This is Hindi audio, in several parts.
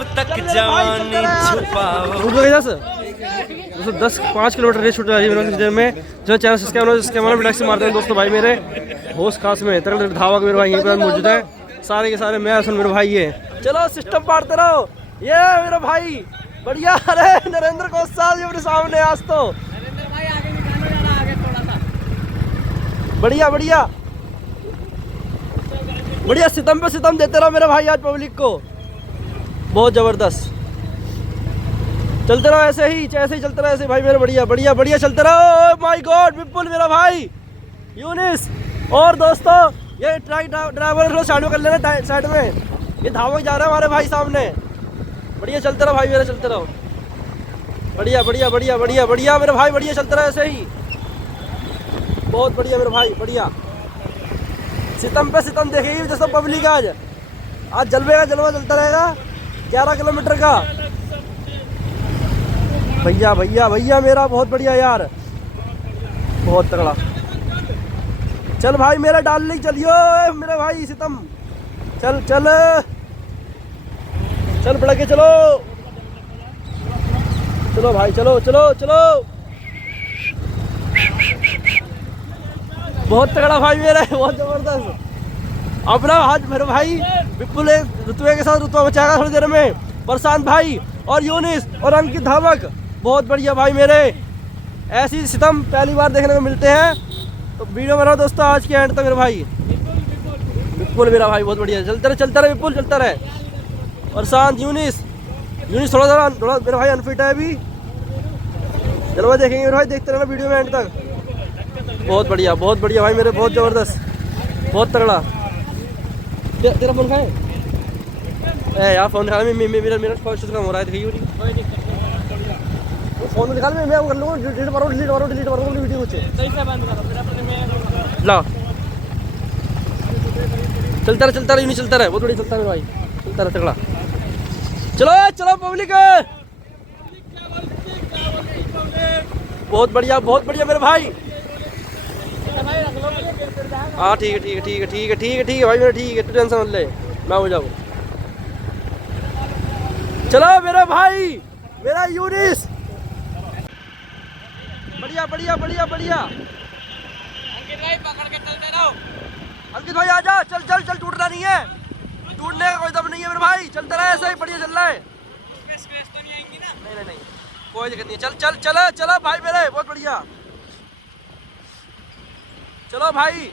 कब तक जवानी छुपाओ। 5 किलोमीटर रेस छूट रही है में जो चैनल सब्सक्राइब से मारते हैं दोस्तों भाई मेरे होश खास में तक धावा मेरे भाई यहीं पर मौजूद है। सारे के सारे मैं सुन मेरे भाई ये चलो सिस्टम पाड़ते रहो। ये मेरा भाई बढ़िया। अरे नरेंद्र कोसाल जी अपने सामने आज तो बढ़िया बढ़िया बढ़िया सितम पे सितम देते रहो मेरे भाई आज पब्लिक को। बहुत जबरदस्त चलते रहो ऐसे ही चलते रहो ऐसे भाई मेरे बढ़िया बढ़िया बढ़िया चलते रहो। माय गॉड विपुल मेरा भाई यूनिस और दोस्तों ये ट्रक ड्राइवर साइड में कर लेना साइड में। ये धावक जा रहा है हमारे भाई सामने। बढ़िया चलते रहो भाई मेरे चलते रहो। बढ़िया बढ़िया बढ़िया बढ़िया बढ़िया मेरे भाई बढ़िया चलते रहो ऐसे ही। बहुत बढ़िया मेरे भाई बढ़िया सितम पे सितम देखेगी दोस्तों पब्लिक आज जलवे का जलवा चलता रहेगा 11 किलोमीटर का। भैया भैया भैया मेरा बहुत बढ़िया यार बहुत तगड़ा। चल भाई मेरा डार्लिंग चलियो मेरे भाई सितम चल चल चल बढ़ के चलो चलो भाई चलो चलो चलो। बहुत तगड़ा भाई मेरा बहुत जबरदस्त अपना आज मेरे भाई विपुल रुतबे के साथ रुतबा बचाएगा थोड़ी देर में। प्रशांत भाई और यूनिस और अंकित धावक बहुत बढ़िया भाई मेरे। ऐसी सितम पहली बार देखने को मिलते हैं तो वीडियो बनाओ दोस्तों आज के एंड तक मेरे भाई। विपुल मेरा भाई बहुत बढ़िया चलता रहे विपुल चलता रहे। प्रशांत यूनिस थोड़ा मेरा भाई अनफिट है अभी। चलो भाई देखेंगे मेरे भाई देखते रहना वीडियो में एंड तक। बहुत बढ़िया भाई मेरे बहुत ज़बरदस्त बहुत तगड़ा। तेरा फोन खाए यार फोन खा मेरा फर्स्ट काम हो रहा है। देखिए फोन में निकाल मैं कर लूँगा डिलीट मारो वीडियो कुछ ला चलता रहे यूँ चलता रहे बहुत बढ़िया चलता है मेरा भाई चलता रहे तगड़ा। चलो चलो पब्लिक बहुत बढ़िया मेरे भाई। हाँ ठीक है भाई मेरा ठीक है तू टेंशन मत ले मैं हो जाऊँ। चलो मेरा भाई मेरा यूनिस बढ़िया अंकित भाई पकड़ के चलते रहो। अंकित भाई आ जा चल टूटना नहीं है टूटने का कोई दम नहीं है मेरे भाई चलते रहे ऐसे ही बढ़िया चल रहा है। तो नहीं आएंगी ना नहीं कोई दिक्कत नहीं चल भाई मेरे बहुत बढ़िया। चलो भाई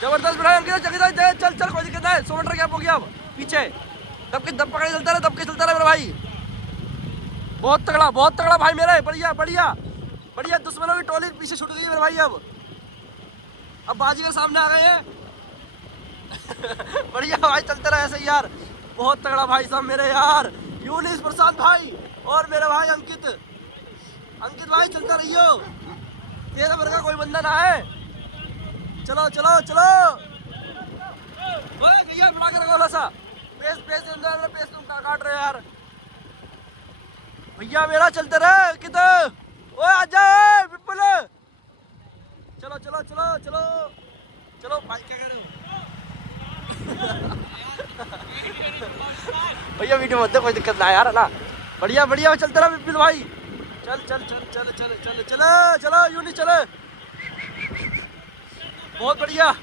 जबरदस्त बढ़ाए अंकित चल कोई दिक्कत है 100 मीटर गैप हो गया अब पीछे दब पकड़े चलता रहे मेरे भाई। बहुत तगड़ा भाई मेरे बढ़िया दुश्मनों की टोली पीछे छूट गई मेरे भाई। अब बाजीगर सामने आ गए हैं। बढ़िया भाई चलते रहे ऐसे यार बहुत तगड़ा भाई साहब मेरे यार यूनिस प्रशांत भाई और मेरे भाई अंकित भाई चलता रहियो तेरा वर्ग का कोई बंदा ना है। चलो भैया बना के रखो सा पेस तुम काट रहे हो यार। भैया मेरा चलते रहे किधर ओए आजा विपुल चलो भाई क्या कह रहे हो। भैया वीडियो मत कोई दिक्कत ना यार ना बढ़िया चलते रहा विपुल भाई चलो यूनी चले बहुत बढ़िया।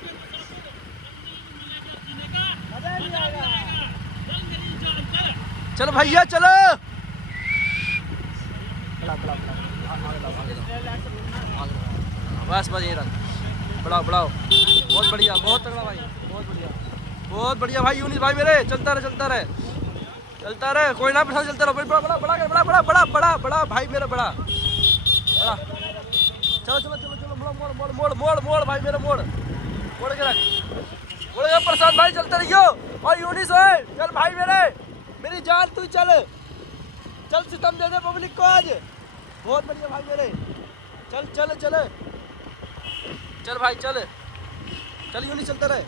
चल भैया चलो बस यही रख बढ़ाओ बहुत बढ़िया बहुत तगड़ा भाई बहुत बढ़िया भाई यूनिस भाई मेरे चलता रहे कोई ना पीछा चलता रहो बड़ा भाई मेरा बड़ा चलो मोड़ भाई मेरा मोड़ के रख प्रसाद भाई चलते रहियो और यूनिस चल भाई मेरी जान तू चल सितम दे दे पब्लिक को आज बहुत बढ़िया भाई मेरे चल भाई चल यूनिस चलते रहे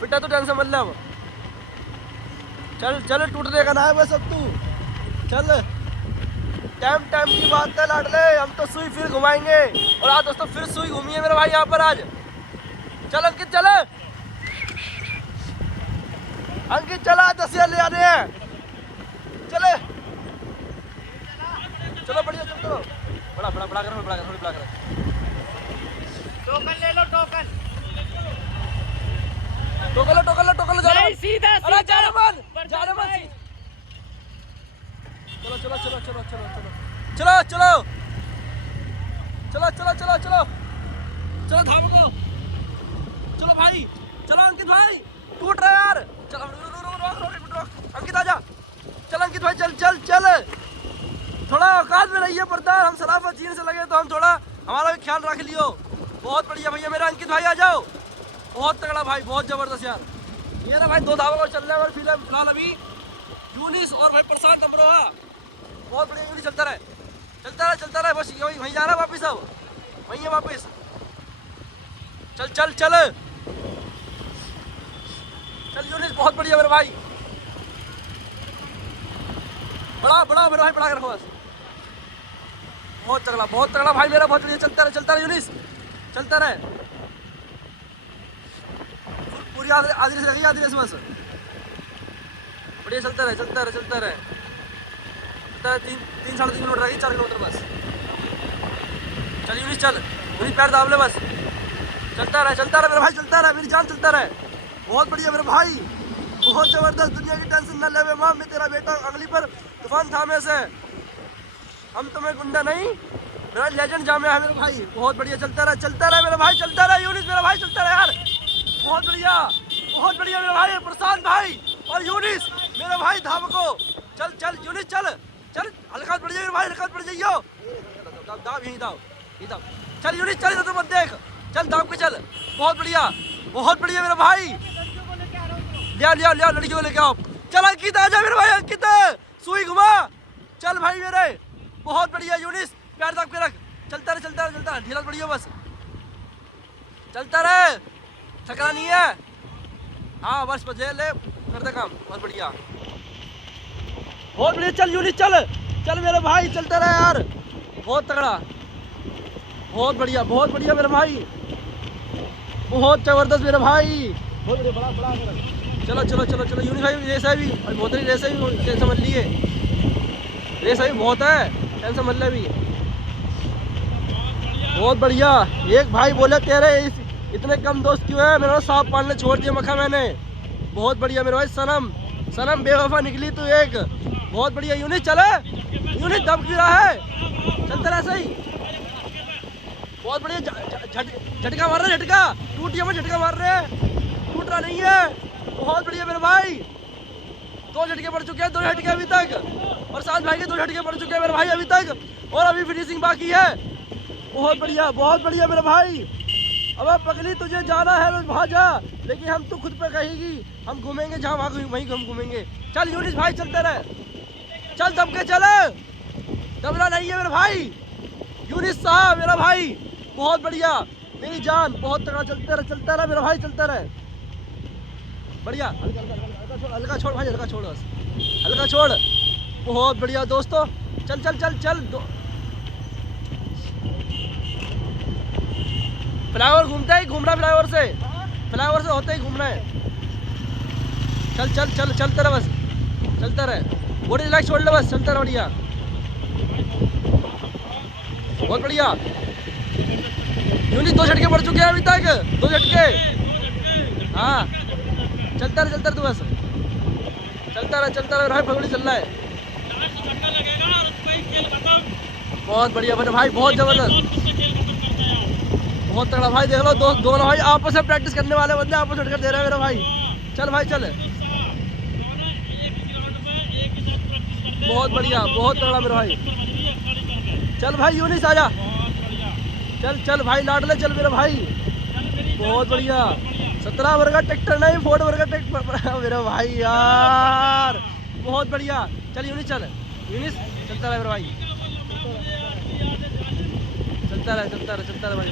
बेटा तो टेंशन मत ले अब चल टूटने का ना है बस अब तू चल टाइम की बात है लाडले हम तो सुई फिर घुमाएंगे और आज दोस्तों फिर सुई घूमी है मेरे भाई यहाँ पर आज। चल अंकित चला 10 ले आने हैं। चले चलो बढ़िया चलो बड़ा बड़ा बड़ा करो बड़ा करो बड़ा करो टोकन ले लो टोकन टोकन लो टोकन लो टोकन लो नहीं सीधा अरे जाने मत जाने मत चलो चलो चलो चलो चलो चलो चलो चलो चलो चलो चलो चलो धाम को चलो भाई चलो अंकित भाई टूट रहा है यार चलो अंकित आजा चल अंकित भाई चल चल चल थोड़ा औकात में रहिए प्रधान हम सराफत चीन से लगे तो हम थोड़ा हमारा भी ख्याल रख लियो बहुत बढ़िया भैया मेरा अंकित भाई आ जाओ बहुत तगड़ा भाई बहुत जबरदस्त यार ये ना भाई दो धावा और चल रहा है और फिलहाल अभी यूनिस और भाई प्रशांत अमरोहा बहुत बढ़िया यूनिस चलता रहे बस यही वहीं जा रहा है वापिस अब वहीं है वापिस चल चल चल चल यूनिस बहुत बढ़िया मेरे भाई बड़ा बड़ा मेरा भाई बड़ा कर रखो बस बहुत तगड़ा भाई मेरा बहुत बढ़िया चलता रहे यूनिस चलता रहे पूरी आधी से बस बढ़िया चलता रहे 3-3.5 किलोमीटर रही 4 किलोमीटर बस चल यूनिस चल पैर दाब ले बस चलता रहे मेरा भाई चलता रहे मेरी जान चलता रहे बहुत बढ़िया मेरे भाई बहुत जबरदस्त दुनिया की टेंशन न ले माँ मैं तेरा बेटा अगली पर तूफान थामे से हम तुम्हें गुंडा नहीं मेरा लेजेंड जामे है मेरे भाई बहुत बढ़िया चलता रहे मेरा भाई चलता रहे यूनिस मेरा भाई चलता रहे यार बहुत बढ़िया मेरा भाई प्रशांत भाई और यूनिस मेरा भाई धाम को चल चल यूनिस चल चल हल्का पड़ जाइए भाई हल्का पड़ जाइयो दाब यहीं दाब चल यूनिस चल इधर मत देख चल दाब के चल बहुत बढ़िया मेरा भाई लिया लड़की को लेके आओ चल अंकित आजा मेरे भाई अंकित सुई घुमा चल भाई मेरे बहुत बढ़िया यूनिस प्यार दाब के रख चलता रहे ढीला बढ़िया बस चलता रहे थकना नहीं है हाँ बस बजे ले कर दे काम बहुत बढ़िया चल यूनिस चल मेरे भाई चलता रहे यार बहुत तगड़ा बहुत बढ़िया मेरे भाई बहुत जबरदस्त मेरे भाई बहुत बड़ा चलो यूनिस भाई रेस है भी बहुत ही रेस है भी टेंशन मत लिए रेस है भी बहुत है टेंशन मत ले भी बहुत बढ़िया एक भाई बोले तेरे इतने कम दोस्त क्यों है मेरा सांप पालने छोड़ दिया मखा मैंने बहुत बढ़िया मेरे भाई सनम बेवफा निकली तू एक बहुत बढ़िया यूनिस चले यूनिस दब गिरा है चलते रहे सही बहुत बढ़िया झटका मार रहे झटका टूट गया झटका मार रहे टूट रहा नहीं है बहुत बढ़िया मेरे भाई 2 झटके पड़ चुके हैं 2 झटके अभी तक प्रशांत भाई के 2 झटके पड़ चुके हैं मेरे भाई अभी तक और अभी फिनिशिंग बाकी है बहुत बढ़िया मेरे भाई अब पगली तुझे जाना है तो वहाँ जा लेकिन हम तो खुद पे कहेगी हम घूमेंगे जहाँ वहाँ वहीं हम घूमेंगे चल यूनिस भाई चलते रहे चल दब के चले दबना नहीं है मेरे भाई यूनिस साहब मेरा भाई बहुत बढ़िया मेरी जान बहुत तगड़ा चलता रहे मेरा भाई चलता रहे बढ़िया हल्का छोड़ भाई हल्का छोड़ बस हल्का छोड़ बहुत बढ़िया दोस्तों चल फ्लाईओवर घूमता ही घूमना फ्लाईओवर से होते ही घूमना है चलते रहे बस चलता रहे बॉडी रिलैक्स छोड़ ले बस चलता रहे बढ़िया बहुत बढ़िया यूनिस 2 झटके पड़ चुके हैं अभी तक 2 झटके हाँ चलता रहे तू बस चलता रहे भाई पगड़ी चल रहा है बहुत बढ़िया मेरे भाई बहुत जबरदस्त बहुत तगड़ा भाई देख लो दोनों भाई आपस में प्रैक्टिस करने वाले बंदे आपस में दे रहे हैं मेरा भाई चल भाई चल बहुत बढ़िया बहुत तगड़ा मेरा भाई चल भाई यूनिस आजा चल भाई लाडले चल मेरा भाई बहुत बढ़िया 17 वर्ग का ट्रैक्टर नहीं 4 वर्ग का ट्रैक्टर मेरा भाई यार बहुत बढ़िया चल यूनिस चलता रहे मेरा भाई चलता रहे भाई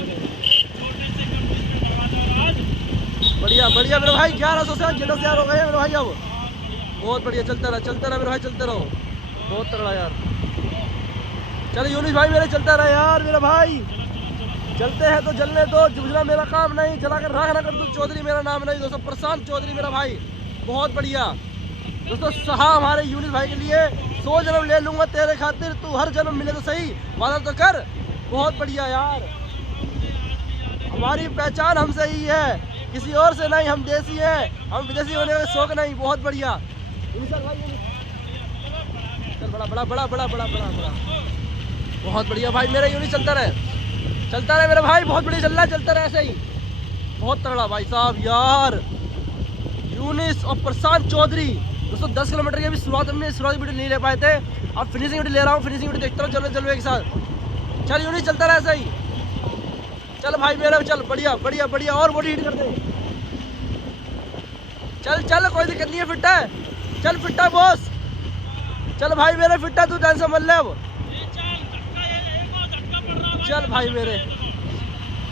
बढ़िया मेरे भाई 1100 से 11,000 हो गए मेरे भाई अब बहुत बढ़िया चलता रहे मेरे भाई चलते रहो बहुत तगड़ा यार चल यूनिस भाई मेरे चलता रहे यार मेरा भाई चलते हैं तो जलने दो जुझना मेरा काम नहीं चला कर राख ना कर तू चौधरी मेरा नाम नहीं दोस्तों प्रशांत चौधरी मेरा भाई बहुत बढ़िया दोस्तों सहा हमारे यूनिस भाई के लिए 100 जन्म ले लूंगा तेरे खातिर, तू हर जन्म मिले तो सही, वादा तो कर। बहुत बढ़िया यार, हमारी पहचान हमसे ही है, किसी और से नहीं, हम देसी हैं, हम विदेशी होने का शौक नहीं। बहुत बढ़िया चल, बड़ा बड़ा बड़ा बड़ा बड़ा बड़ा बड़ा बहुत बढ़िया भाई मेरा यूनिस, चलता रहे मेरा भाई, बहुत बढ़िया चल रहा है, चलता रहे ऐसे ही। बहुत तगड़ा भाई साहब यार, यूनिस और प्रशांत चौधरी। दोस्तों 10 किलोमीटर की अभी शुरुआती वीडियो नहीं ले पाए थे, अब फिनिशिंग वीडियो ले रहा हूँ, फिनिशिंग वीडियो देखता हूँ जलवे के साथ। चल यूनिस चलता रहे ऐसे ही, चल भाई मेरा, चल बढ़िया बढ़िया बढ़िया, और बॉडी हिट कर दे। चल चल, कोई दिक्कत नहीं है, फिट है, चल फिट है बॉस, चल भाई मेरे फिट है, तू टेंशन मत ले अब। चल भाई मेरे,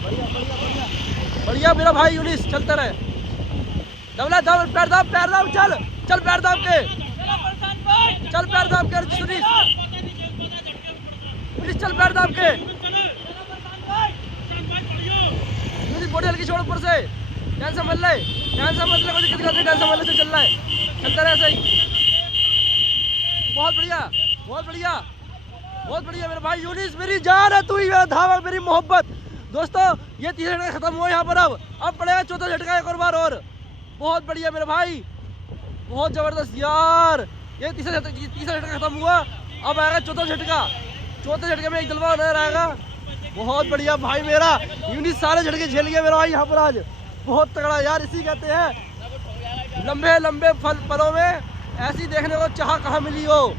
बढ़िया बढ़िया बढ़िया बढ़िया मेरा भाई यूनिस, चलता रहे, दबला दब, पैर दाब, चल चल पैर दाब के, चल पैर दाब के यूनिस, चल पैर दाब के यूनिस, बॉडी हल्की छोड़ ऊपर से, टेंशन मत ले, कोई दिक्कत नहीं, टेंशन मत ले, चल रहा है, चलता रहे ऐसे ही। बहुत बढ़िया बहुत बढ़िया बहुत बढ़िया मेरे भाई यूनिस, मेरी जान है तू ही, मेरा धावक, मेरी मोहब्बत। दोस्तों ये तीसरा झटका खत्म हुआ यहाँ पर, अब पड़ेगा चौथा झटका एक और बार और। बहुत बढ़िया मेरे भाई, बहुत जबरदस्त यार, ये तीसरा झटका खत्म हुआ, अब आएगा चौथा झटका, चौथे झटके में एक जलवा नजर आएगा। बहुत बढ़िया भाई मेरा यूनिस, सारे झटके झेल गया मेरा भाई यहाँ पर आज, बहुत तगड़ा यार। इसी कहते हैं लंबे लंबे पलों में ऐसी देखने को चाह कहाँ मिली हो,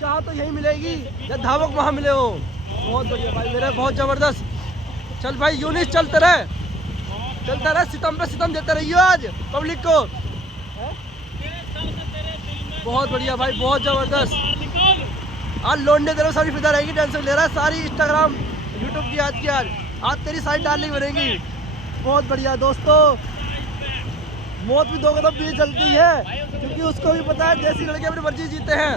चाह तो यही मिलेगी या धावक वहाँ मिले हो। बहुत बढ़िया भाई मेरे, बहुत जबरदस्त। चल भाई यूनिस चलते रहे, सितम पे सितम देते रहियो आज पब्लिक को। बहुत बढ़िया भाई, बहुत जबरदस्त। आज लोंडे तेरे सारी फिदा रहेगी, टेंशन ले रहा है, सारी इंस्टाग्राम यूट्यूब की आज की आज तेरी साइड डालनी बनेगी। बहुत बढ़िया दोस्तों, मौत भी दो कदम भी चलती है, क्योंकि उसको भी पता है देसी लड़के अपनी मर्जी जीते हैं।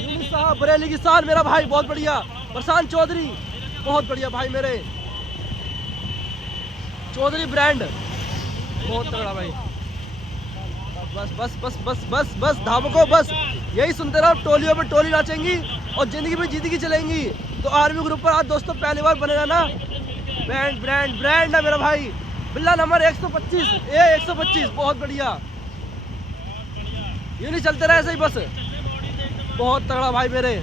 यूनिस साहब बरेली की शान मेरा भाई, बहुत बढ़िया। प्रशांत चौधरी, बहुत बढ़िया भाई मेरे, चौधरी ब्रांड, बहुत तगड़ा भाई। बस बस बस बस बस बस धावकों, बस यही सुनते रहो, टोलियों पे टोली नाचेंगी और जिंदगी में जीतगी चलेंगी। तो आर्मी ग्रुप पर आज दोस्तों पहली बार बनेगा ना, ब्रांड है मेरा भाई, बिल्ला नंबर 125 125। बहुत बढ़िया यूनिस, चलते रहे ऐसे ही बस, बहुत तगड़ा भाई मेरे।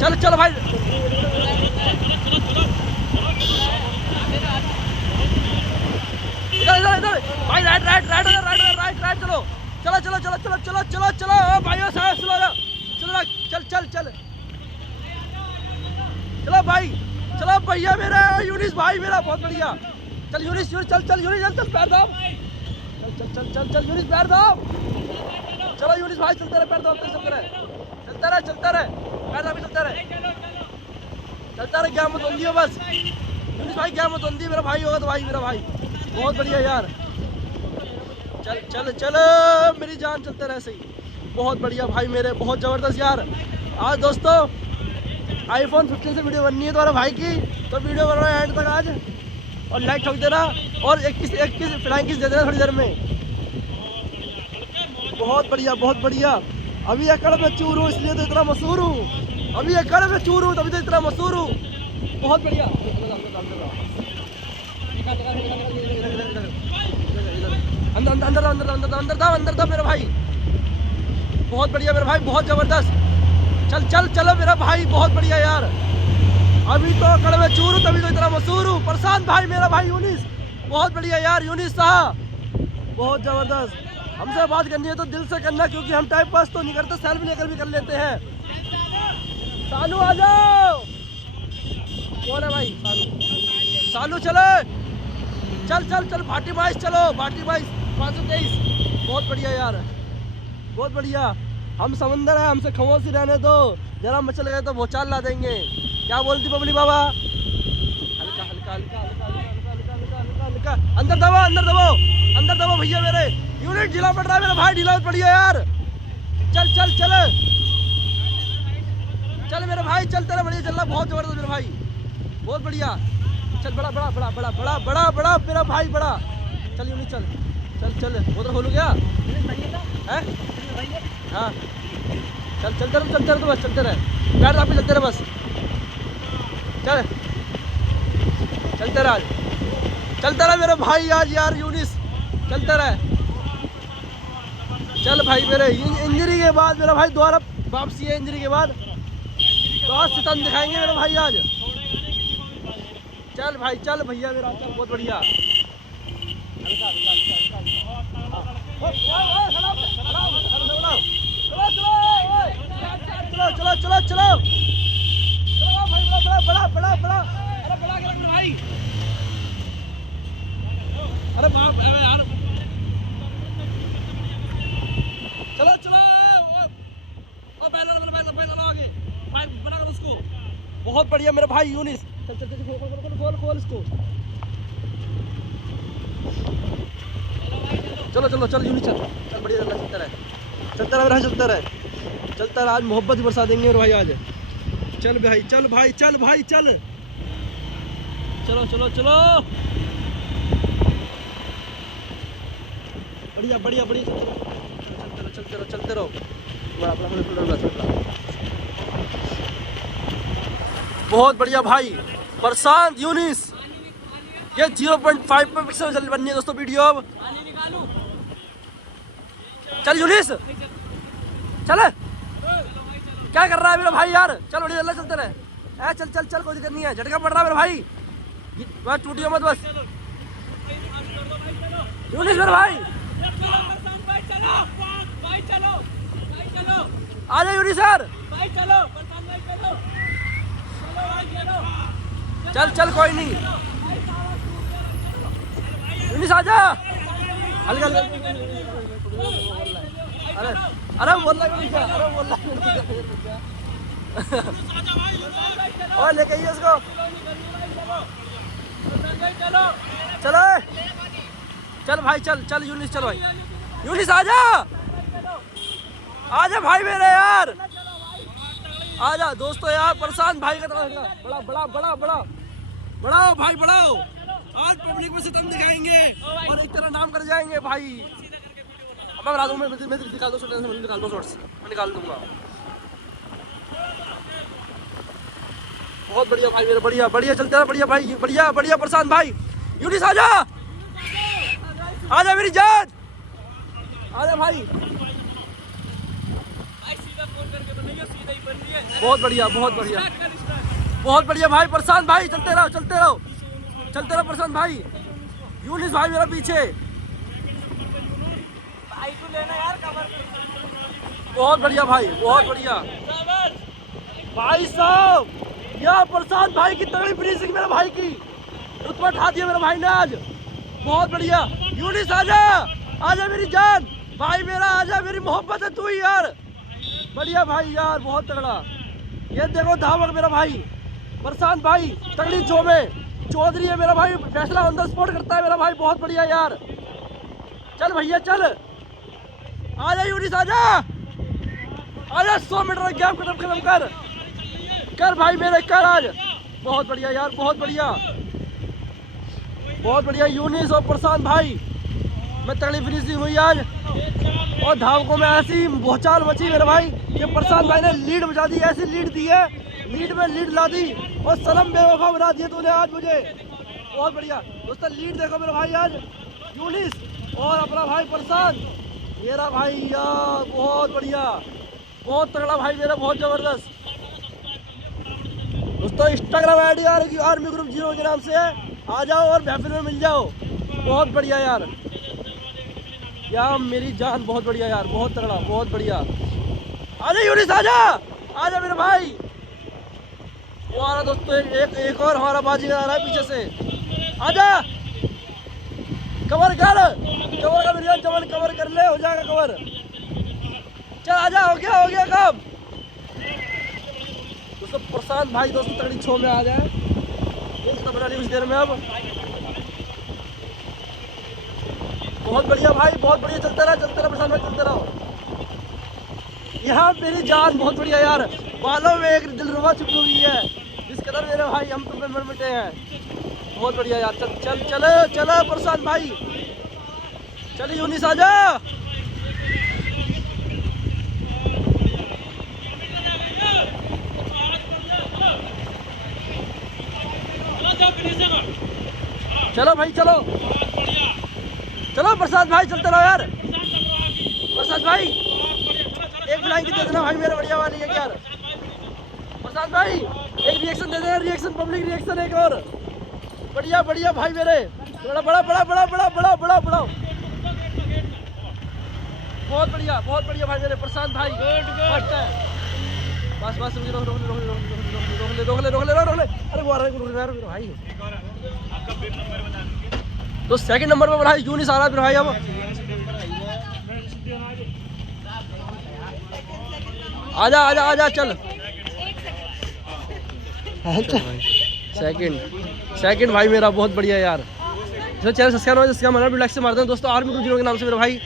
चल चल भाई, इधर भाई, राइट चलो भाइयों साहब, चलो भाई, चलो भैया मेरा यूनिस भाई मेरा, बहुत बढ़िया। चल यूनिस चल पैर दाब, चल यूनिस पैर दाब, चलो यूनिस भाई चलते रहे, पैर दाब चलता रहे पैर दाब चलता रहे, क्या मत दियो बस यूनिस भाई, क्या मत दियो, मेरा भाई होगा तो भाई मेरा भाई। बहुत बढ़िया यार, चल मेरी जान, चलते रहे सही। बहुत बढ़िया भाई मेरे, बहुत जबरदस्त यार। आज दोस्तों iPhone 15 से वीडियो बननी है तुम्हारे भाई की, तो वीडियो बनाना एंड तक आज, और लाइक ठोक देना, और 21 फ्लाइंग किस दे देना थोड़ी देर में। बहुत बढ़िया। अभी एकड़ में चूर हूँ इसलिए तो इतना मशहूर हूँ, अभी एकड़ में चूर हूँ तभी तो इतना मशहूर हूँ। बहुत बढ़िया, अंदर था मेरा भाई, बहुत बढ़िया मेरा भाई, बहुत जबरदस्त। चलो मेरा भाई, बहुत बढ़िया यार। अभी तो अकड़ में चूर हूँ तभी तो इतना मशहूर हूँ। प्रशांत भाई मेरा भाई यूनिस, बहुत बढ़िया यार। यूनिस साहब बहुत जबरदस्त। हमसे बात करनी है तो दिल से करना, क्योंकि हम टाइम पास तो नहीं करते, सेल्फी लेकर भी कर लेते हैं। सालू आ जाओ, कौन है भाई? सालू चले, चल भाटी बाइस, चलो भाटी बाइस 523। बहुत बढ़िया यार, बहुत बढ़िया। हम समंदर है, हमसे खामोशी रहने दो, जरा मचल गए तो भूचाल ला देंगे। क्या बोलती बबली बाबा? हल्का हल्का हल्का हल्का हल्का हल्का हल्का हल्का हल्का, अंदर दबो भैया मेरे। यूनिट ढीला पड़ रहा है मेरा भाई, ढीला बढ़िया यार। चल मेरे भाई, चल तेरा बढ़िया चल रहा, बहुत जबरदस्त मेरे भाई, बहुत बढ़िया। चल बड़ा मेरा भाई, बड़ा चल यूनिस चल चल चल उधर खोलू क्या है हाँ चलते रहे तो बस चलते रहे पैर आप चलते रहे बस चलते रहे मेरे भाई आज यार यूनिस चलते रहे। चल भाई मेरे इंजरी के बाद मेरा भाई दोबारा वापसी है इंजरी के बाद तो आज सितम दिखाएंगे मेरे भाई आज। चल भाई चल भैया मेरा चल बहुत बढ़िया चलो भाई बड़ा अरे बड़ा भाई अरे बाप यार चलो ओ बैनर आगे भाई बना कर उसको बहुत बढ़िया मेरा भाई यूनिस चल खोल इसको चलो यूनिस चल बढ़िया चलता रहे आज मोहब्बत ही बरसा देंगे मेरे भाई आज। चल भाई चल चलो बढ़िया चलते रहो बहुत बढ़िया भाई प्रशांत यूनिस ये 0.5 पिक्सल बननी है दोस्तों वीडियो। अब चल यूनिस चल क्या कर रहा है मेरा भाई यार चल बढ़िया चलते रहे चल कोई दिक्कत नहीं है झटका पड़ रहा है मेरा भाई बस टूटियो मत बस यूनिस मेरा भाई आ जाओ यूनिस सर चल कोई नहीं यूनिस आजा हल्का अरे बोल और लेके आइए उसको चल भाई चल यूनिस चलो भाई यूनिस आजा भाई मेरे यार आजा दोस्तों यार प्रशांत भाई का बड़ा भाई बढ़ाओ आज पब्लिक में सितम दिखाएंगे और एक तरह नाम कर जाएंगे भाई। अब मैं रातों में निकाल दो शॉट्स निकाल दूंगा। बहुत बढ़िया भाई मेरे बढ़िया चलते रहा बढ़िया भाई बढ़िया प्रशांत भाई यूनिस आजा मेरी जान आजा भाई बहुत बढ़िया भाई प्रशांत भाई चलते रहो प्रशांत भाई यूनिस भाई मेरा पीछे बहुत बढ़िया भाई भाई साहब यार प्रशांत भाई की तगड़ी फिनिशिंग मेरे भाई की रुतबा उठा दिया मेरे भाई ने आज बहुत बढ़िया यूनिस आजा मेरी जान भाई मेरा आजा मेरी मोहब्बत है तू ही यार बढ़िया भाई यार बहुत तगड़ा ये देखो धावक मेरा भाई प्रशांत भाई तगड़ी चौधरी है मेरा भाई फैसला ऑन द स्पॉट करता है मेरा भाई बहुत बढ़िया यार। चल भैया चल आजा यूनिस आजा 100 मीटर गैप खत्म कर भाई मेरे कर आज बहुत बढ़िया यार बहुत बढ़िया यूनिस और प्रशांत भाई मैं तगड़ी फिनिशिंग हुई आज और धावकों में ऐसी भौचाल मची मेरे भाई कि प्रशांत भाई ने लीड बजा दी ऐसी लीड दी है लीड ला दी और सनम बेवफा बना दिया तूने आज मुझे बहुत बढ़िया दोस्तों लीड देखो मेरा भाई आज यूनिस और अपना भाई प्रशांत मेरा भाई यार बहुत बढ़िया बहुत तगड़ा भाई मेरा बहुत जबरदस्त दोस्तों इंस्टाग्राम आईडी आर्मी ग्रुप 0 के नाम से है आ जाओ और महफिल में मिल जाओ बहुत बढ़िया यार मेरी जान बहुत बढ़िया यार बहुत तगड़ा बहुत बढ़िया आजा यूनिस आजा मेरे भाई वो आ रहा दोस्तों एक और हमारा बाजी आ रहा है पीछे से आजा कवर कर मेरी जान कवर कर ले हो जाएगा कवर चल आजा हो गया कब दोस्तों प्रशांत भाई दोस्तों तगड़ी छो में आ जाए कुछ देर में अब बहुत बढ़िया भाई बहुत बढ़िया चलते रहा प्रशांत भाई चलते रहो यहाँ मेरी जान बहुत बढ़िया यार बालों में एक दिलरुबा छुपी हुई है जिस कदर मेरे भाई हम तो मिटे हैं बहुत बढ़िया यार चल प्रशांत भाई चलिए यूनिस आजा। चलो भाई चलो, चलो प्रसाद भाई चलते रहो यार। प्रसाद भाई एक ब्लैंकेट दे देना भाई मेरे बढ़िया वाली है यार। प्रसाद भाई एक रिएक्शन दे देना, रिएक्शन पब्लिक रिएक्शन एक और बढ़िया बढ़िया भाई मेरे। बड़ा बड़ा बड़ा बड़ा बड़ा बड़ा बड़ा बड़ा बहुत बढ़िया भाई मेरे। प्रशांत भाई बस बस मुझे रोक ले। अरे वो आ रहा है भाई। तो सेकंड नंबर पर भाई यूनिस आ रहा है भाई। अब आजा आजा आजा चल। सेकंड भाई मेरा बहुत बढ़िया यार। जो चैनल सब्सक्राइब हो जिसका मैंने लाइक से मार दें दोस्तों। आर्मी 20 के नाम से मेरा भाई